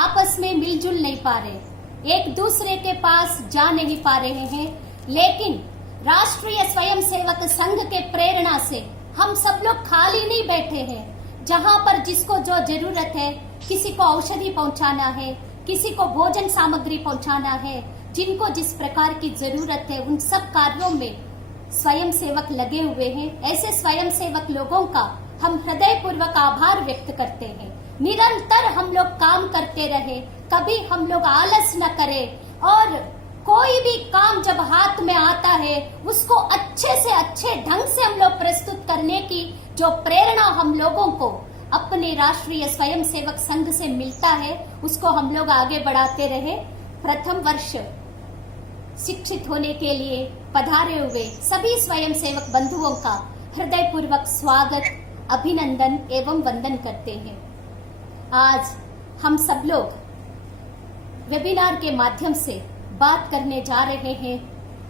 आपस में मिलजुल नहीं पा रहे, एक दूसरे के पास जा नहीं पा रहे हैं। लेकिन राष्ट्रीय स्वयंसेवक संघ के प्रेरणा से हम सब लोग खाली नहीं बैठे हैं। जहां पर जिसको जो जरूरत है, किसी को औषधि पहुंचाना है, किसी को भोजन सामग्री पहुंचाना है, जिनको जिस प्रकार की जरूरत है, उन सब कार्यों में स्वयंसेवक लगे हुए हैं। ऐसे स्वयंसेवक लोगों का हम हृदय पूर्वक आभार व्यक्त करते हैं। निरंतर हम लोग काम करते रहे, कभी हम लोग आलस न करें और कोई भी काम जब हाथ में आता है उसको अच्छे से अच्छे ढंग से हम लोग प्रस्तुत करने की जो प्रेरणा हम लोगों को अपने राष्ट्रीय स्वयंसेवक संघ से मिलता है, उसको हम लोग आगे बढ़ाते रहे। प्रथम वर्ष शिक्षित होने के लिए पधारे हुए सभी स्वयंसेवक बंधुओं का हृदय पूर्वक स्वागत, अभिनंदन एवं वंदन करते हैं। आज हम सब लोग वेबिनार के माध्यम से बात करने जा रहे हैं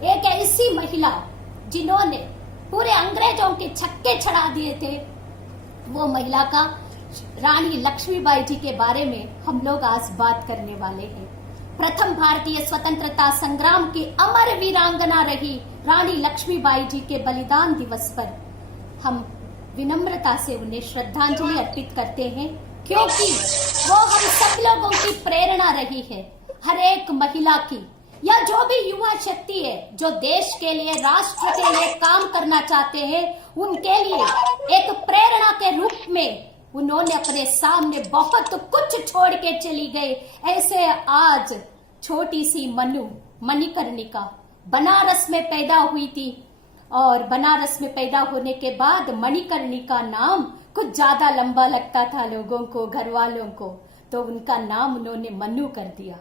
एक ऐसी महिला जिन्होंने पूरे अंग्रेजों के छक्के छड़ा दिए थे। वो महिला का रानी लक्ष्मीबाई जी के बारे में हम लोग आज बात करने वाले हैं। प्रथम भारतीय स्वतंत्रता संग्राम की अमर वीरांगना रही रानी लक्ष्मीबाई जी के बलिदान दिवस पर हम विनम्रता से उन्हें श्रद्धांजलि अर्पित करते हैं, क्योंकि वो हम सब लोगों की प्रेरणा रही है। हर एक महिला की या जो भी युवा शक्ति है जो देश के लिए, राष्ट्र के लिए काम करना चाहते हैं, उनके लिए एक प्रेरणा के रूप में उन्होंने अपने सामने बहुत कुछ छोड़ के चली गई। ऐसे आज छोटी सी मनु मणिकर्णिका बनारस में पैदा हुई थी और बनारस में पैदा होने के बाद मणिकर्णिका नाम कुछ ज्यादा लंबा लगता था लोगों को, घर वालों को, तो उनका नाम उन्होंने मनु कर दिया।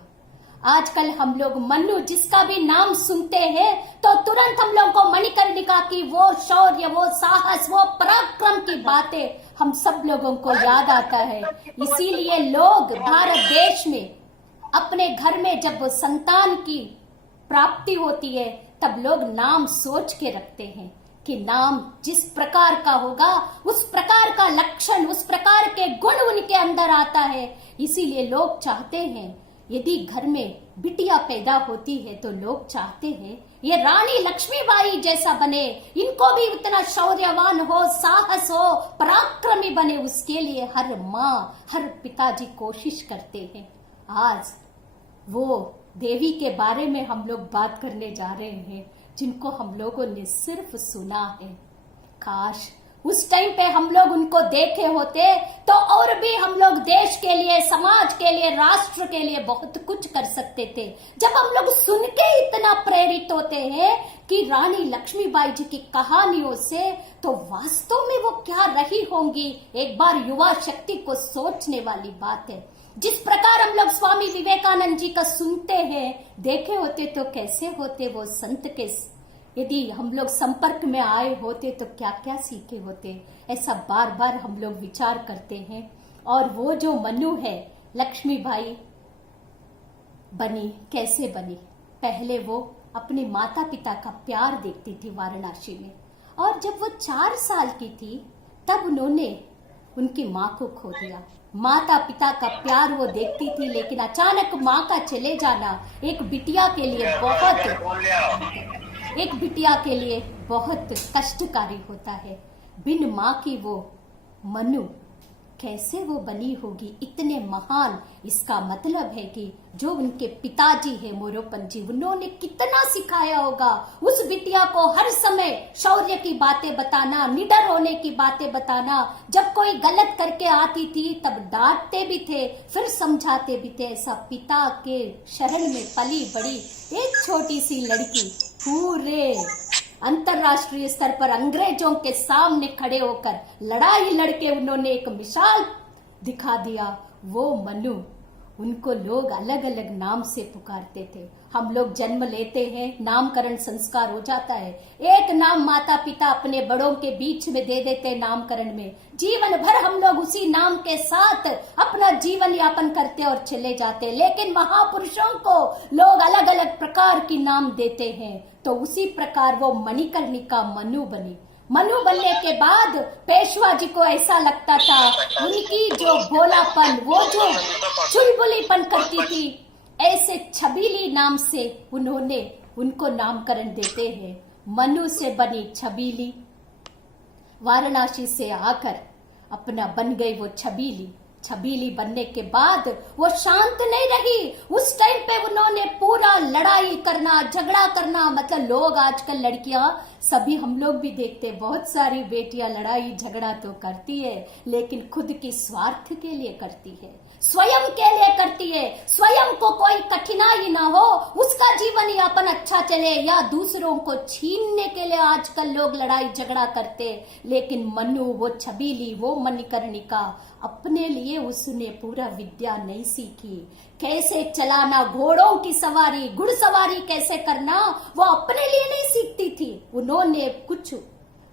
आजकल हम लोग मनु जिसका भी नाम सुनते हैं तो तुरंत हम लोग को मणिकर्णिका की वो शौर्य, वो साहस, वो पराक्रम की बातें हम सब लोगों को याद आता है। इसीलिए लोग भारत देश में अपने घर में जब संतान की प्राप्ति होती है तब लोग नाम सोच के रखते हैं कि नाम जिस प्रकार का होगा उस प्रकार का लक्षण, उस प्रकार के गुण उनके अंदर आता है। इसीलिए लोग चाहते हैं यदि घर में बिटिया पैदा होती है तो लोग चाहते हैं ये रानी लक्ष्मीबाई जैसा बने, इनको भी उतना शौर्यवान हो, साहस हो, पराक्रमी बने। उसके लिए हर माँ, हर पिताजी कोशिश करते हैं। आज वो देवी के बारे में हम लोग बात करने जा रहे हैं जिनको हम लोगों ने सिर्फ सुना है। काश उस टाइम पे हम लोग उनको देखे होते तो और भी हम लोग देश के लिए, समाज के लिए, राष्ट्र के लिए बहुत कुछ कर सकते थे। जब हम लोग सुन के इतना प्रेरित होते हैं कि रानी लक्ष्मीबाई जी की कहानियों से, तो वास्तव में वो क्या रही होंगी, एक बार युवा शक्ति को सोचने वाली बात है। जिस प्रकार हम लोग स्वामी विवेकानंद जी का सुनते हैं, देखे होते तो कैसे होते वो संत के, यदि हम लोग संपर्क में आए होते तो क्या क्या सीखे होते, ऐसा बार बार हम लोग विचार करते हैं। और वो जो मनु है, लक्ष्मीबाई बनी, कैसे बनी? पहले वो अपने माता पिता का प्यार देखती थी वाराणसी में, और जब वो 4 साल की थी तब उन्होंने उनकी माँ को खो दिया। माता पिता का प्यार वो देखती थी, लेकिन अचानक माँ का चले जाना एक बिटिया के लिए बहुत कष्टकारी होता है। बिन माँ की वो मनु कैसे वो बनी होगी इतने महान? इसका मतलब है कि जो उनके पिताजी है मोरोपंत जी, उन्होंने कितना सिखाया होगा उस बिटिया को, हर समय शौर्य की बातें बताना, निडर होने की बातें बताना। जब कोई गलत करके आती थी तब डांटते भी थे, फिर समझाते भी थे। ऐसा पिता के शरण में पली बड़ी एक छोटी सी लड़की पूरे अंतरराष्ट्रीय स्तर पर अंग्रेजों के सामने खड़े होकर लड़ाई लड़के उन्होंने एक मिसाल दिखा दिया। वो मनु, उनको लोग अलग अलग नाम से पुकारते थे। हम लोग जन्म लेते हैं, नामकरण संस्कार हो जाता है, एक नाम माता पिता अपने बड़ों के बीच में दे देते हैं नामकरण में। जीवन भर हम लोग उसी नाम के साथ अपना जीवन यापन करते और चले जाते। लेकिन महापुरुषों को लोग अलग अलग प्रकार की नाम देते हैं, तो उसी प्रकार वो मणिकर्णिका मनु बनी। मनु बनने के बाद पेशवा जी को ऐसा लगता था उनकी जो भोलापन, वो जो चुलबुलीपन करती थी, ऐसे छबीली नाम से उन्होंने उनको नामकरण देते हैं। मनु से बनी छबीली, वाराणसी से आकर अपना बन गई वो छबीली। छबीली बनने के बाद वो शांत नहीं रही। उस टाइम पे उन्होंने पूरा लड़ाई करना, झगड़ा करना, मतलब लोग आजकल लड़कियां सभी हम लोग भी देखते हैं, बहुत सारी बेटियां लड़ाई झगड़ा तो करती है, लेकिन खुद की स्वार्थ के लिए करती है, स्वयं के लिए करती है। स्वयं को कोई कठिनाई ना हो, उसका जीवन यापन अच्छा चले, या दूसरों को छीनने के लिए आजकल लोग लड़ाई झगड़ा करते। लेकिन मनु, वो छबीली, वो मणिकर्णिका, अपने लिए उसने पूरा विद्या नहीं सीखी। कैसे चलाना घोड़ों की सवारी, घुड़सवारी कैसे करना, वो अपने लिए नहीं सीखती थी। उन्होंने कुछ,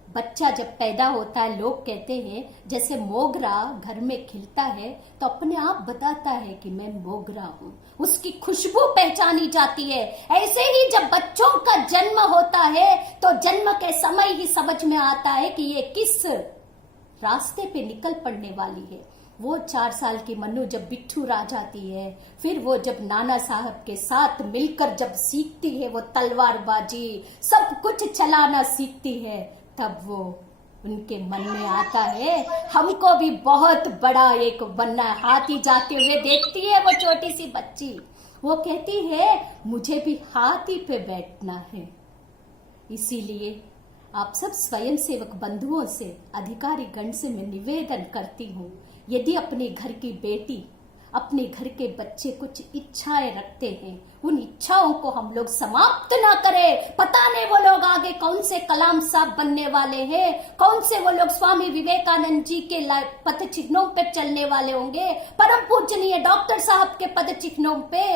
बच्चा जब पैदा होता है, लोग कहते हैं जैसे मोगरा घर में खिलता है तो अपने आप बताता है कि मैं मोगरा हूँ, उसकी खुशबू पहचानी जाती है। ऐसे ही जब बच्चों का जन्म होता है तो जन्म के समय ही समझ में आता है कि ये किस रास्ते पे निकल पड़ने वाली है। वो 4 साल की मनु जब बिट्ठू आ जाती है, फिर वो जब नाना साहब के साथ मिलकर जब सीखती है वो तलवारबाजी, सब कुछ चलाना सीखती है, तब वो उनके मन में आता है हमको भी बहुत बड़ा एक बनना है। हाथी जाते हुए देखती है वो छोटी सी बच्ची, वो कहती है मुझे भी हाथी पे बैठना है। इसीलिए आप सब स्वयंसेवक बंधुओं से, अधिकारी गण से मैं निवेदन करती हूँ, यदि अपने घर की बेटी, अपने घर के बच्चे कुछ इच्छाएं रखते हैं, उन इच्छाओं को हम लोग समाप्त ना करें। पता नहीं वो लोग आगे कौन से कलाम साहब बनने वाले हैं, कौन से वो लोग स्वामी विवेकानंद जी के पथ चिन्हों पे चलने वाले होंगे, परम पूजनीय डॉक्टर साहब के पद चिन्हों पे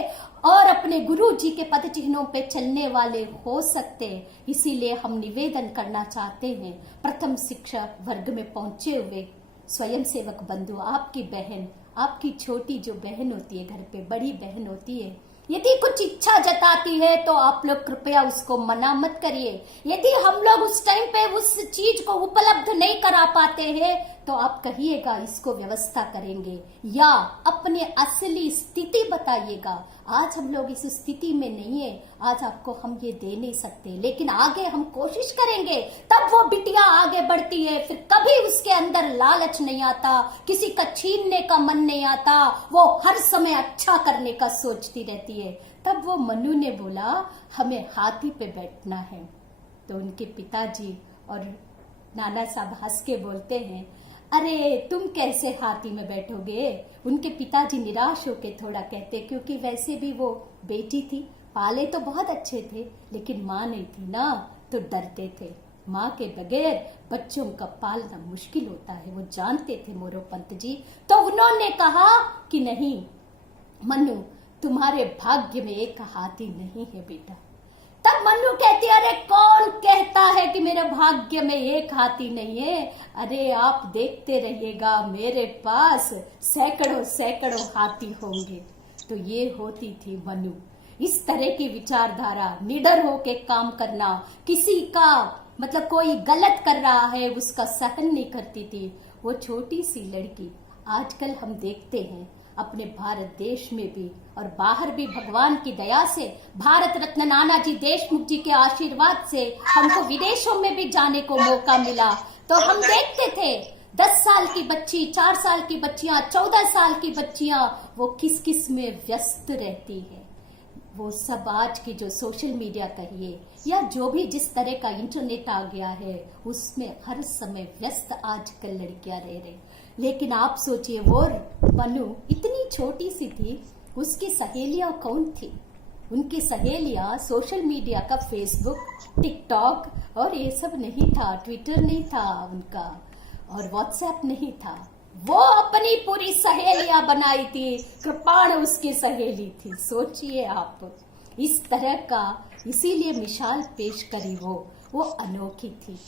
और अपने गुरु जी के पद चिन्हों पे चलने वाले हो सकते। इसीलिए हम निवेदन करना चाहते हैं, प्रथम शिक्षा वर्ग में पहुंचे हुए स्वयंसेवक बंधु, आपकी बहन, आपकी छोटी जो बहन होती है, घर पे बड़ी बहन होती है, यदि कुछ इच्छा जताती है तो आप लोग कृपया उसको मना मत करिए। यदि हम लोग उस टाइम पे उस चीज को उपलब्ध नहीं करा पाते हैं तो आप कहिएगा इसको व्यवस्था करेंगे, या अपने असली स्थिति बताइएगा। आज हम लोग इस स्थिति में नहीं है, आज आपको हम ये दे नहीं सकते, लेकिन आगे हम कोशिश करेंगे। तब वो बिटिया आगे बढ़ती है, फिर कभी उसके अंदर लालच नहीं आता, किसी का छीनने का मन नहीं आता, वो हर समय अच्छा करने का सोचती रहती है। तब वो मनु ने बोला हमें हाथी पे बैठना है, तो उनके पिताजी और नाना साहब हंस के बोलते हैं अरे तुम कैसे हाथी में बैठोगे। उनके पिताजी निराश होके थोड़ा कहते, क्योंकि वैसे भी वो बेटी थी, पाले तो बहुत अच्छे थे, लेकिन माँ नहीं थी ना, तो डरते थे। माँ के बगैर बच्चों का पालना मुश्किल होता है, वो जानते थे मोरोपंत जी। तो उन्होंने कहा कि नहीं मनु, तुम्हारे भाग्य में एक हाथी नहीं है बेटा। तब मनु कहती अरे कौन कहता है कि मेरे भाग्य में एक हाथी नहीं है, अरे आप देखते रहिएगा मेरे पास सैकड़ों सैकड़ों हाथी होंगे। तो ये होती थी मनु, इस तरह की विचारधारा, निडर होके काम करना, किसी का मतलब कोई गलत कर रहा है उसका सहन नहीं करती थी। वो छोटी सी लड़की आजकल हम देखते हैं अपने भारत देश में भी और बाहर भी भगवान की दया से, भारत रत्न नानाजी देशमुख जी के आशीर्वाद से हमको विदेशों में भी जाने को मौका मिला। तो हम देखते थे 10 साल की बच्ची, 4 साल की बच्चियां, 14 साल की बच्चियां, वो किस किस में व्यस्त रहती है। वो सब आज की जो सोशल मीडिया कहिए या जो भी जिस तरह का इंटरनेट आ गया है, उसमें हर समय व्यस्त आजकल लड़कियां रह रही। लेकिन आप सोचिए वो मनु इतनी छोटी सी थी, उसकी सहेलियां कौन थी? उनकी सहेलियां सोशल मीडिया का फेसबुक, टिकटॉक और ये सब नहीं था, ट्विटर नहीं था उनका और व्हाट्सएप नहीं था। वो अपनी पूरी सहेलियां बनाई थी, कृपाण उसकी सहेली थी। सोचिए आप इस तरह का, इसीलिए मिसाल पेश करी वो अनोखी थी।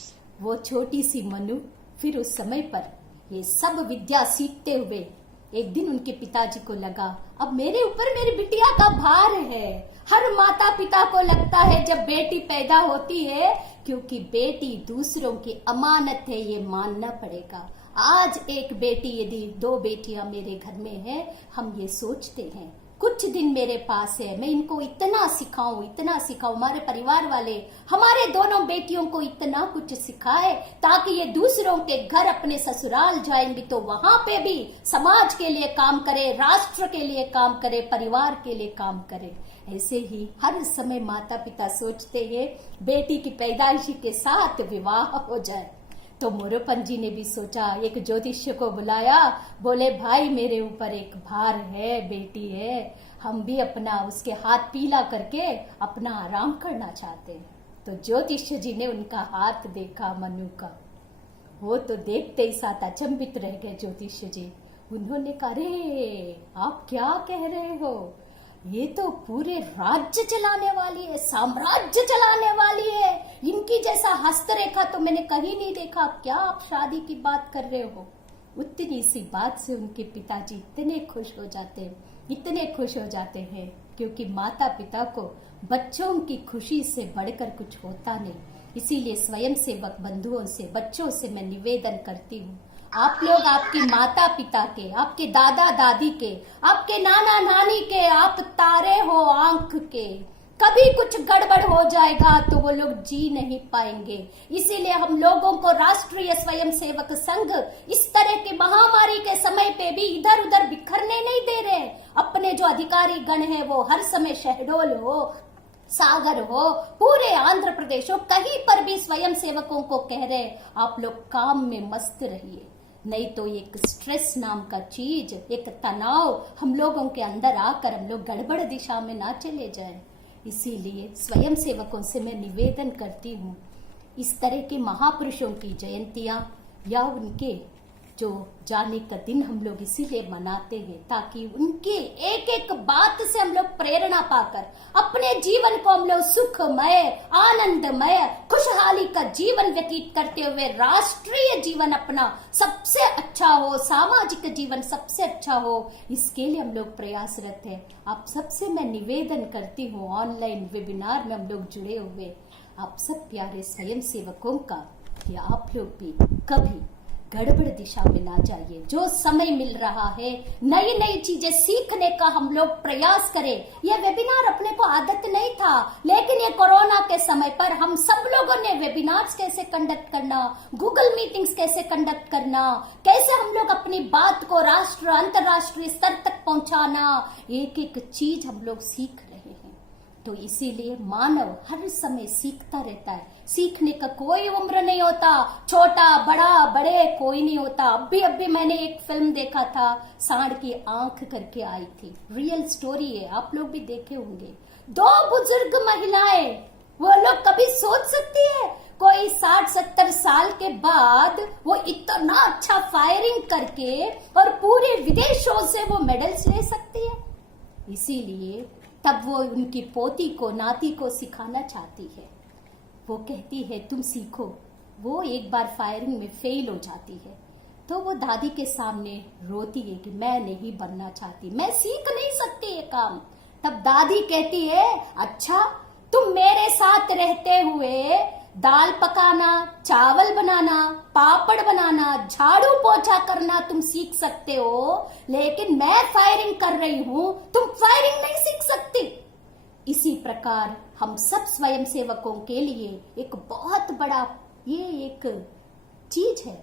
वो छोटी सी मनु फिर उस समय पर ये सब विद्या सीखते हुए एक दिन उनके पिताजी को लगा अब मेरे ऊपर मेरी बिटिया का भार है। हर माता पिता को लगता है जब बेटी पैदा होती है, क्योंकि बेटी दूसरों की अमानत है, ये मानना पड़ेगा। आज एक बेटी यदि 2 बेटियां मेरे घर में है, हम ये सोचते हैं कुछ दिन मेरे पास है, मैं इनको इतना सिखाऊं, हमारे परिवार वाले हमारे दोनों बेटियों को इतना कुछ सिखाए ताकि ये दूसरों के घर अपने ससुराल जाएंगी तो वहां पे भी समाज के लिए काम करे, राष्ट्र के लिए काम करे, परिवार के लिए काम करे। ऐसे ही हर समय माता पिता सोचते हैं बेटी की पैदाइश के साथ विवाह हो जाए। तो मोरोपंत जी ने भी सोचा, एक ज्योतिष्य को बुलाया, बोले भाई मेरे ऊपर एक भार है, बेटी है, हम भी अपना उसके हाथ पीला करके अपना आराम करना चाहते हैं। तो ज्योतिष्य जी ने उनका हाथ देखा मनु का, वो तो देखते ही साथ अचंभित रह गए ज्योतिष्य जी। उन्होंने कहा अरे आप क्या कह रहे हो, ये तो पूरे राज्य चलाने वाली है, साम्राज्य चलाने वाली है, इनकी जैसा हस्तरेखा तो मैंने कहीं नहीं देखा, क्या आप शादी की बात कर रहे हो। उतनी सी बात से उनके पिताजी इतने खुश हो जाते हैं, क्योंकि माता पिता को बच्चों की खुशी से बढ़कर कुछ होता नहीं। इसीलिए स्वयं सेवक बंधुओं से, बच्चों से मैं निवेदन करती हूँ, आप लोग आपकी माता पिता के, आपके दादा दादी के, आपके नाना नानी के आप तारे हो आंख के। कभी कुछ गड़बड़ हो जाएगा तो वो लोग जी नहीं पाएंगे। इसीलिए हम लोगों को राष्ट्रीय स्वयंसेवक संघ इस तरह की महामारी के समय पे भी इधर उधर बिखरने नहीं दे रहे। अपने जो अधिकारी गण है वो हर समय शहडोल हो, सागर हो, पूरे आंध्र प्रदेश हो, कहीं पर भी स्वयं सेवकों को कह रहे आप लोग काम में मस्त रहिए, नहीं तो एक स्ट्रेस नाम का चीज, एक तनाव हम लोगों के अंदर आकर हम लोग गड़बड़ दिशा में ना चले जाएं। इसीलिए स्वयं सेवकों से मैं निवेदन करती हूँ, इस तरह के महापुरुषों की जयंतियां या उनके जो जाने का दिन हम लोग इसीलिए मनाते हैं ताकि उनके एक एक बात से हम लोग प्रेरणा पाकर अपने जीवन को हम लोग सुखमय, आनंदमय, खुशहाली का जीवन व्यतीत करते हुए राष्ट्रीय जीवन अपना सबसे अच्छा हो, सामाजिक जीवन सबसे अच्छा हो, इसके लिए हम लोग प्रयासरत हैं। आप सबसे मैं निवेदन करती हूँ, ऑनलाइन वेबिनार में हम लोग जुड़े हुए आप सब प्यारे स्वयं सेवकों का, कि आप लोग भी कभी गड़बड़ दिशा में ना जाइए। जो समय मिल रहा है नई नई चीजें सीखने का हम लोग प्रयास करें। यह वेबिनार अपने को आदत नहीं था, लेकिन ये कोरोना के समय पर हम सब लोगों ने वेबिनार्स कैसे कंडक्ट करना, गूगल मीटिंग्स कैसे कंडक्ट करना, कैसे हम लोग अपनी बात को राष्ट्र अंतर्राष्ट्रीय स्तर तक पहुंचाना, एक एक चीज हम लोग सीख रहे हैं। तो इसीलिए मानव हर समय सीखता रहता है, सीखने का कोई उम्र नहीं होता, छोटा बड़ा बड़े कोई नहीं होता। अभी मैंने एक फिल्म देखा था, सांड की आंख करके आई थी, रियल स्टोरी है, आप लोग भी देखे होंगे। 2 बुजुर्ग महिलाएं, वो लोग कभी सोच सकती है कोई 60-70 साल के बाद वो इतना अच्छा फायरिंग करके और पूरे विदेशों से वो मेडल्स ले सकती है। इसीलिए तब वो उनकी पोती को, नाती को सिखाना चाहती है। वो कहती है तुम सीखो। वो एक बार फायरिंग में फेल हो जाती है तो वो दादी के सामने रोती है कि मैं नहीं बनना चाहती, मैं सीख नहीं सकती ये काम। तब दादी कहती है अच्छा तुम मेरे साथ रहते हुए दाल पकाना, चावल बनाना, पापड़ बनाना, झाड़ू पोछा करना तुम सीख सकते हो, लेकिन मैं फायरिंग कर रही हूं, तुम फायरिंग नहीं सीख सकती। इसी प्रकार हम सब स्वयं सेवकों के लिए एक बहुत बड़ा ये एक चीज है।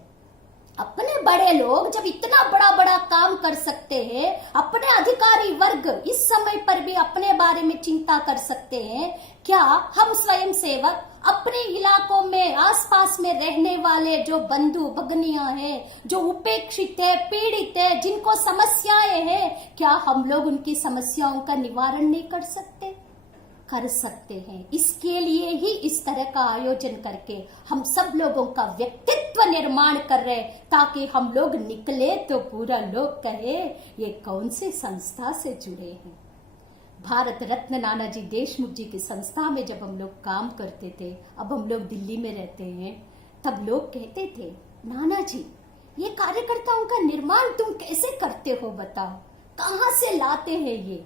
अपने बड़े लोग जब इतना बड़ा बड़ा काम कर सकते हैं, अपने अधिकारी वर्ग इस समय पर भी अपने बारे में चिंता कर सकते हैं, क्या हम स्वयं सेवक अपने इलाकों में आसपास में रहने वाले जो बंधु भगनियां हैं, जो उपेक्षित है, पीड़ित है, जिनको समस्याएं हैं, क्या हम लोग उनकी समस्याओं का निवारण नहीं कर सकते? कर सकते हैं। इसके लिए ही इस तरह का आयोजन करके हम सब लोगों का व्यक्तित्व निर्माण कर रहे, ताकि हम लोग निकले तो पूरा लोग कहे ये कौन से संस्था से जुड़े हैं। भारत रत्न नानाजी देशमुख जी की संस्था में जब हम लोग काम करते थे, अब हम लोग दिल्ली में रहते हैं, तब लोग कहते थे नाना जी ये कार्यकर्ताओं का निर्माण तुम कैसे करते हो बताओ, कहां से लाते हैं ये।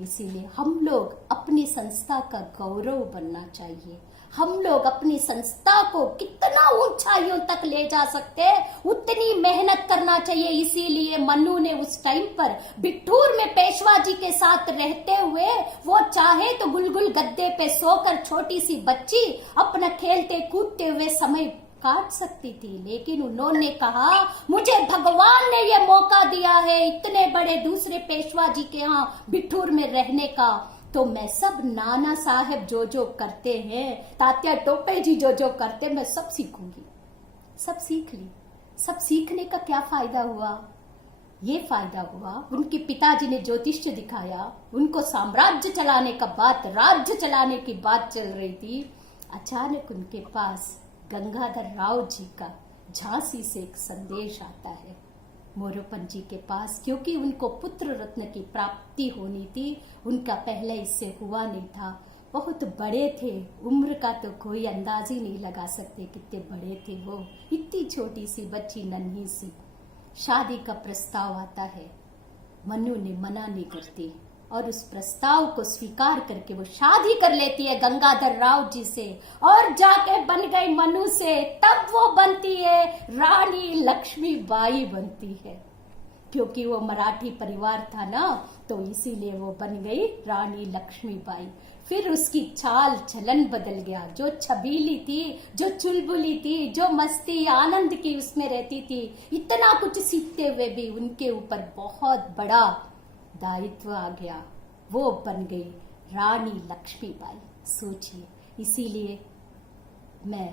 इसीलिए हम लोग अपनी संस्था का गौरव बनना चाहिए। हम लोग अपनी संस्था को कितना ऊंचाइयों तक ले जा सकते हैं उतनी मेहनत करना चाहिए। इसीलिए मनु ने उस टाइम पर बिठूर में पेशवा जी के साथ रहते हुए वो चाहे तो गुलगुल गद्दे पे सोकर छोटी सी बच्ची अपना खेलते कूदते हुए समय काट सकती थी, लेकिन उन्होंने कहा मुझे भगवान ने ये मौका दिया है इतने बड़े दूसरे पेशवा जी के यहाँ बिठूर में रहने का, तो मैं सब नाना साहेब जो जो करते हैं, तात्या टोपे जी जो जो करते, मैं सब सीखूंगी। सब सीख ली। सब सीखने का क्या फायदा हुआ? ये फायदा हुआ उनके पिताजी ने ज्योतिष दिखाया, उनको साम्राज्य चलाने का बात, राज्य चलाने की बात चल रही थी। अचानक उनके पास गंगाधर राव जी का झांसी से एक संदेश आता है मोरोपंत जी के पास, क्योंकि उनको पुत्र रत्न की प्राप्ति होनी थी। उनका पहले इससे हुआ नहीं था, बहुत बड़े थे, उम्र का तो कोई अंदाज ही नहीं लगा सकते कितने बड़े थे वो। इतनी छोटी सी बच्ची, नन्ही सी। शादी का प्रस्ताव आता है, मनु ने मना नहीं करती और उस प्रस्ताव को स्वीकार करके वो शादी कर लेती है गंगाधर राव जी से, और जाके बन गई मनु से। तब वो बनती है रानी लक्ष्मीबाई बनती है, क्योंकि वो मराठी परिवार था ना, तो इसीलिए वो बन गई रानी लक्ष्मीबाई। फिर उसकी चाल चलन बदल गया। जो छबीली थी, जो चुलबुली थी, जो मस्ती आनंद की उसमें रहती थी, इतना कुछ सीखते हुए भी उनके ऊपर बहुत बड़ा दायित्व आ गया। वो बन गई रानी लक्ष्मीबाई। सोचिए, इसीलिए मैं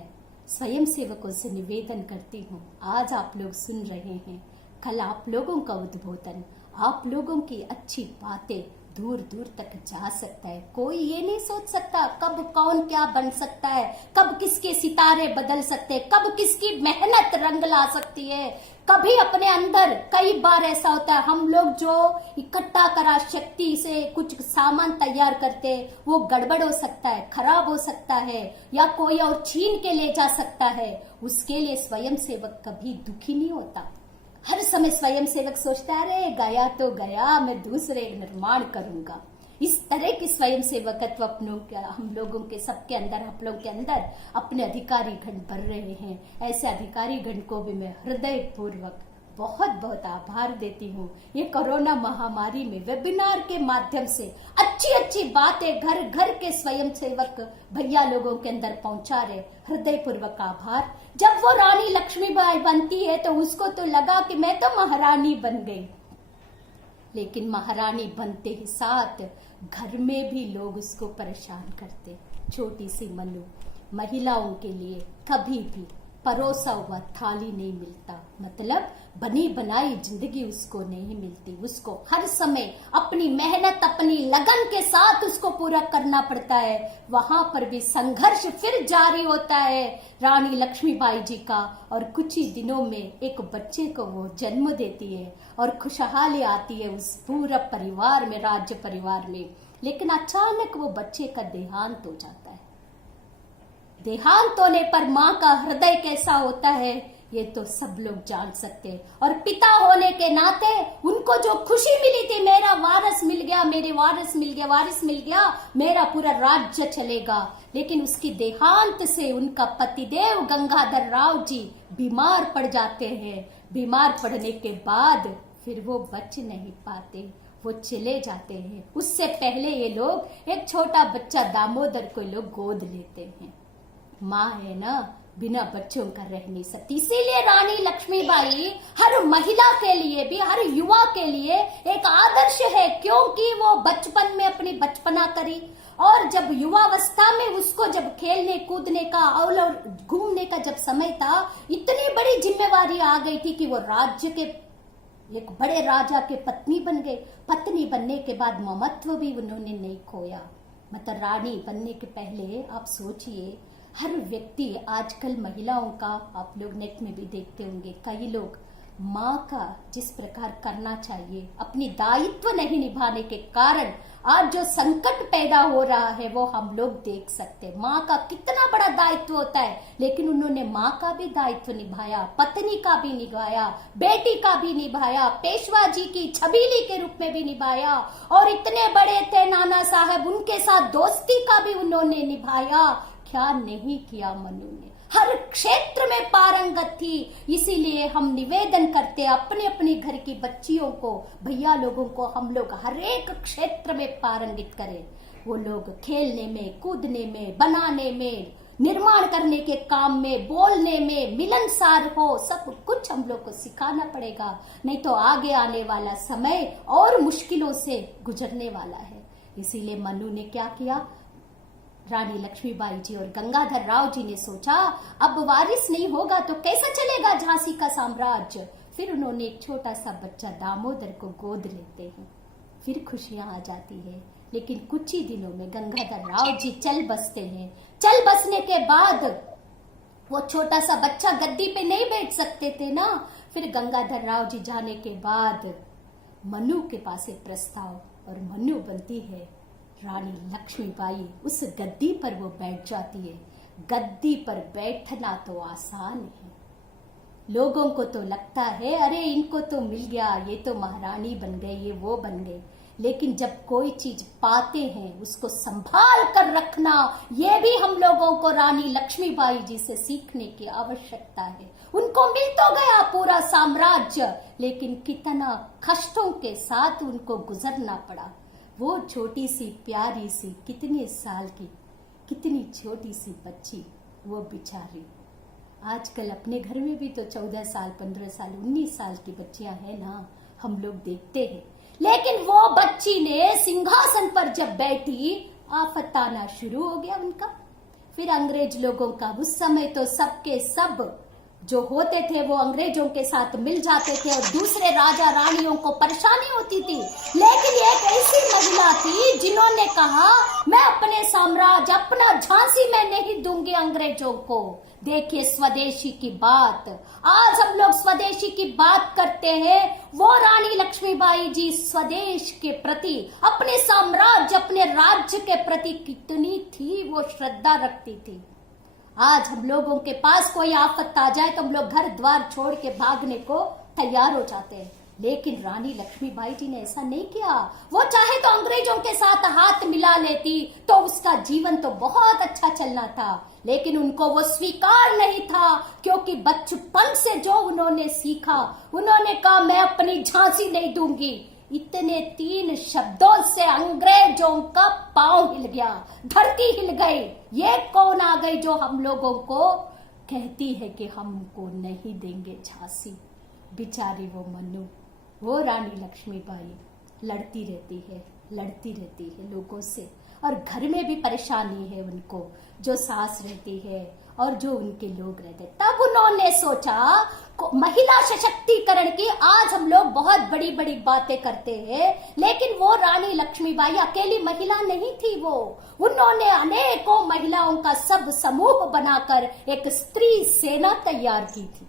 स्वयं सेवकों से निवेदन करती हूँ, आज आप लोग सुन रहे हैं, कल आप लोगों का उद्बोधन, आप लोगों की अच्छी बातें दूर दूर तक जा सकता है। कोई ये नहीं सोच सकता कब कौन क्या बन सकता है, कब किसके सितारे बदल सकते हैं, कब किसकी मेहनत रंग ला सकती है। कभी अपने अंदर कई बार ऐसा होता है, हम लोग जो इकट्ठा करा शक्ति से कुछ सामान तैयार करते, वो गड़बड़ हो सकता है, खराब हो सकता है, या कोई और छीन के ले जा सकता है। उसके लिए स्वयं सेवक कभी दुखी नहीं होता। हर समय स्वयं सेवक सोचता है अरे गया तो गया, मैं दूसरे निर्माण करूंगा। इस तरह की स्वयं सेवकत्व हम लोगों के सबके अंदर, आप लोगों के अंदर अपने अधिकारी गण बढ़ रहे हैं। ऐसे अधिकारी गण को भी मैं हृदय पूर्वक बहुत बहुत आभार देती हूँ। ये कोरोना महामारी में वेबिनार के माध्यम से अच्छी अच्छी बातें घर घर के स्वयं सेवक भैया लोगों के अंदर पहुंचा रहे, हृदय पूर्वक आभार। जब वो रानी लक्ष्मीबाई बनती है तो उसको तो लगा कि मैं तो महारानी बन गई, लेकिन महारानी बनते ही साथ घर में भी लोग उसको परेशान करते। छोटी सी मनु, महिलाओं के लिए कभी भी परोसा हुआ थाली नहीं मिलता, मतलब बनी बनाई जिंदगी उसको नहीं मिलती। उसको हर समय अपनी मेहनत, अपनी लगन के साथ उसको पूरा करना पड़ता है। वहां पर भी संघर्ष फिर जारी होता है रानी लक्ष्मीबाई जी का, और कुछ ही दिनों में एक बच्चे को वो जन्म देती है और खुशहाली आती है उस पूरा परिवार में, राज्य परिवार में। लेकिन अचानक वो बच्चे का देहांत हो जाता है। देहांत होने पर माँ का हृदय कैसा होता है ये तो सब लोग जान सकते हैं। और पिता होने के नाते उनको जो खुशी मिली थी, मेरा वारिस मिल गया, मेरे वारिस मिल गया, वारिस मिल गया, मेरा पूरा राज्य चलेगा, लेकिन उसकी देहांत से उनका पतिदेव गंगाधर राव जी बीमार पड़ जाते हैं। बीमार पड़ने के बाद फिर वो बच नहीं पाते, वो चले जाते हैं। उससे पहले ये लोग एक छोटा बच्चा दामोदर को लोग गोद लेते हैं। माँ है ना, बिना बच्चों का रह नहीं सकती। इसीलिए रानी लक्ष्मीबाई हर महिला के लिए भी, हर युवा के लिए एक आदर्श है, क्योंकि वो बचपन में अपनी बचपना करी, और जब युवावस्था में उसको जब खेलने कूदने का और घूमने का जब समय था, इतनी बड़ी जिम्मेवारी आ गई थी कि वो राज्य के एक बड़े राजा के पत्नी बन गए। पत्नी बनने के बाद ममत्व भी उन्होंने नहीं खोया। मतलब रानी बनने के पहले आप सोचिए, हर व्यक्ति आजकल महिलाओं का, आप लोग नेट में भी देखते होंगे, कई लोग माँ का जिस प्रकार करना चाहिए, अपनी दायित्व नहीं निभाने के कारण आज जो संकट पैदा हो रहा है वो हम लोग देख सकते हैं। माँ का कितना बड़ा दायित्व होता है, लेकिन उन्होंने माँ का भी दायित्व निभाया, पत्नी का भी निभाया, बेटी का भी निभाया, पेशवा जी की छबीली के रूप में भी निभाया, और इतने बड़े थे नाना साहब, उनके साथ दोस्ती का भी उन्होंने निभाया। क्या नहीं किया मनु ने, हर क्षेत्र में पारंगत थी। इसीलिए हम निवेदन करते अपने अपने घर की बच्चियों को, भैया लोगों को, हम लोग हर एक क्षेत्र में पारंगित करें। वो लोग खेलने में, कूदने में, बनाने में, निर्माण करने के काम में, बोलने में मिलनसार हो, सब कुछ हम लोग को सिखाना पड़ेगा। नहीं तो आगे आने वाला समय और मुश्किलों से गुजरने वाला है। इसीलिए मनु ने क्या किया, रानी लक्ष्मीबाई जी और गंगाधर राव जी ने सोचा अब वारिस नहीं होगा तो कैसा चलेगा झांसी का साम्राज्य। फिर उन्होंने एक छोटा सा बच्चा दामोदर को गोद लेते हैं, फिर खुशियां आ जाती है। लेकिन कुछ ही दिनों में गंगाधर राव जी चल बसते हैं। चल बसने के बाद वो छोटा सा बच्चा गद्दी पे नहीं बैठ सकते थे ना। फिर गंगाधर राव जी जाने के बाद मनु के पास एक प्रस्ताव, और मनु बनती है रानी लक्ष्मीबाई। उस गद्दी पर वो बैठ जाती है। गद्दी पर बैठना तो आसान है, लोगों को तो लगता है अरे इनको तो मिल गया, ये तो महारानी बन गए, ये वो बन गए। लेकिन जब कोई चीज पाते हैं उसको संभाल कर रखना, ये भी हम लोगों को रानी लक्ष्मीबाई जी से सीखने की आवश्यकता है। उनको मिल तो गया पूरा साम्राज्य, लेकिन कितना कष्टों के साथ उनको गुजरना पड़ा। वो छोटी सी प्यारी सी कितने साल की, कितनी छोटी सी बच्ची, वो बेचारी। आजकल अपने घर में भी तो 14 साल, 15 साल, 19 साल की बच्चियां हैं ना, हम लोग देखते हैं। लेकिन वो बच्ची ने सिंहासन पर जब बैठी, आफत आना शुरू हो गया उनका। फिर अंग्रेज लोगों का, उस समय तो सबके सब जो होते थे वो अंग्रेजों के साथ मिल जाते थे और दूसरे राजा रानियों को परेशानी होती थी। लेकिन एक ऐसी महिला थी जिन्होंने कहा मैं अपने साम्राज्य, अपना झांसी मैं नहीं दूंगी अंग्रेजों को। देखिए स्वदेशी की बात, आज हम लोग स्वदेशी की बात करते हैं। वो रानी लक्ष्मीबाई जी स्वदेश के प्रति, अपने साम्राज्य, अपने राज्य के प्रति कितनी थी वो श्रद्धा रखती थी। आज हम लोगों के पास कोई आफत आ जाए तो हम लोग घर द्वार छोड़ के भागने को तैयार हो जाते हैं, लेकिन रानी लक्ष्मीबाई जी ने ऐसा नहीं किया। वो चाहे तो अंग्रेजों के साथ हाथ मिला लेती तो उसका जीवन तो बहुत अच्छा चलना था, लेकिन उनको वो स्वीकार नहीं था, क्योंकि बचपन से जो उन्होंने सीखा, उन्होंने कहा मैं अपनी झांसी नहीं दूंगी। इतने 3 शब्दों से अंग्रेजों का पांव हिल गया, धरती हिल गई। ये कौन आ गई जो हम लोगों को कहती है कि हमको नहीं देंगे झांसी। बेचारी वो मनु, वो रानी लक्ष्मीबाई लड़ती रहती है लोगों से, और घर में भी परेशानी है उनको, जो सास रहती है और जो उनके लोग रहते। तब उन्होंने सोचा महिला सशक्तिकरण की। आज हम लोग बहुत बड़ी बड़ी बातें करते हैं, लेकिन वो रानी लक्ष्मीबाई अकेली महिला नहीं थी। वो उन्होंने अनेकों महिलाओं का सब समूह बनाकर एक स्त्री सेना तैयार की थी।